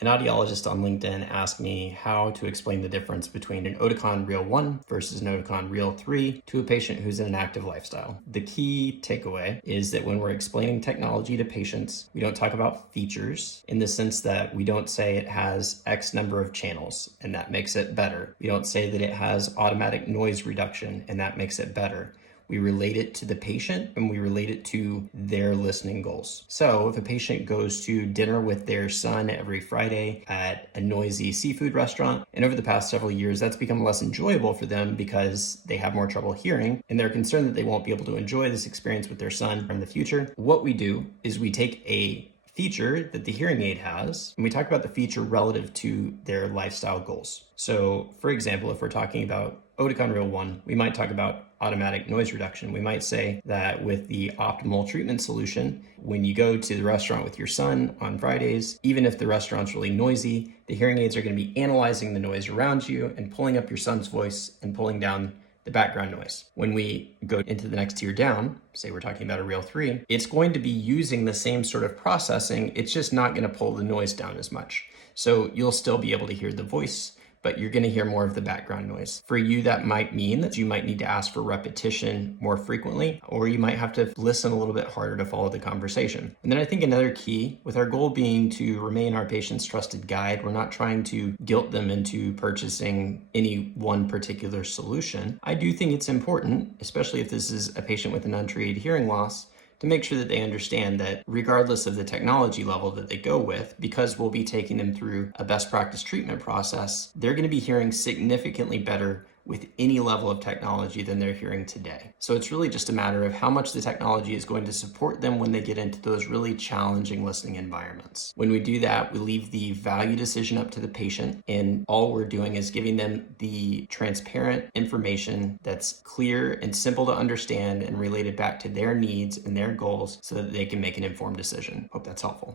An audiologist on LinkedIn asked me how to explain the difference between an Oticon Real 1 versus an Oticon Real 3 to a patient who's in an active lifestyle. The key takeaway is that when we're explaining technology to patients, we don't talk about features in the sense that we don't say it has X number of channels and that makes it better. We don't say that it has automatic noise reduction and that makes it better. We relate it to the patient and we relate it to their listening goals. So if a patient goes to dinner with their son every Friday at a noisy seafood restaurant, and over the past several years, that's become less enjoyable for them because they have more trouble hearing and they're concerned that they won't be able to enjoy this experience with their son in the future, what we do is we take a feature that the hearing aid has, and we talk about the feature relative to their lifestyle goals. So for example, if we're talking about Oticon Real 1, we might talk about automatic noise reduction. We might say that with the optimal treatment solution, when you go to the restaurant with your son on Fridays, even if the restaurant's really noisy, the hearing aids are going to be analyzing the noise around you and pulling up your son's voice and pulling down the background noise. When we go into the next tier down, say we're talking about a Real 3, it's going to be using the same sort of processing, it's just not going to pull the noise down as much. So you'll still be able to hear the voice, but you're going to hear more of the background noise. For you, that might mean that you might need to ask for repetition more frequently, or you might have to listen a little bit harder to follow the conversation. And then I think another key, with our goal being to remain our patient's trusted guide, we're not trying to guilt them into purchasing any one particular solution. I do think it's important, especially if this is a patient with an untreated hearing loss, to make sure that they understand that regardless of the technology level that they go with, because we'll be taking them through a best practice treatment process, they're going to be hearing significantly better with any level of technology than they're hearing today. So it's really just a matter of how much the technology is going to support them when they get into those really challenging listening environments. When we do that, we leave the value decision up to the patient, and all we're doing is giving them the transparent information that's clear and simple to understand and related back to their needs and their goals so that they can make an informed decision. Hope that's helpful.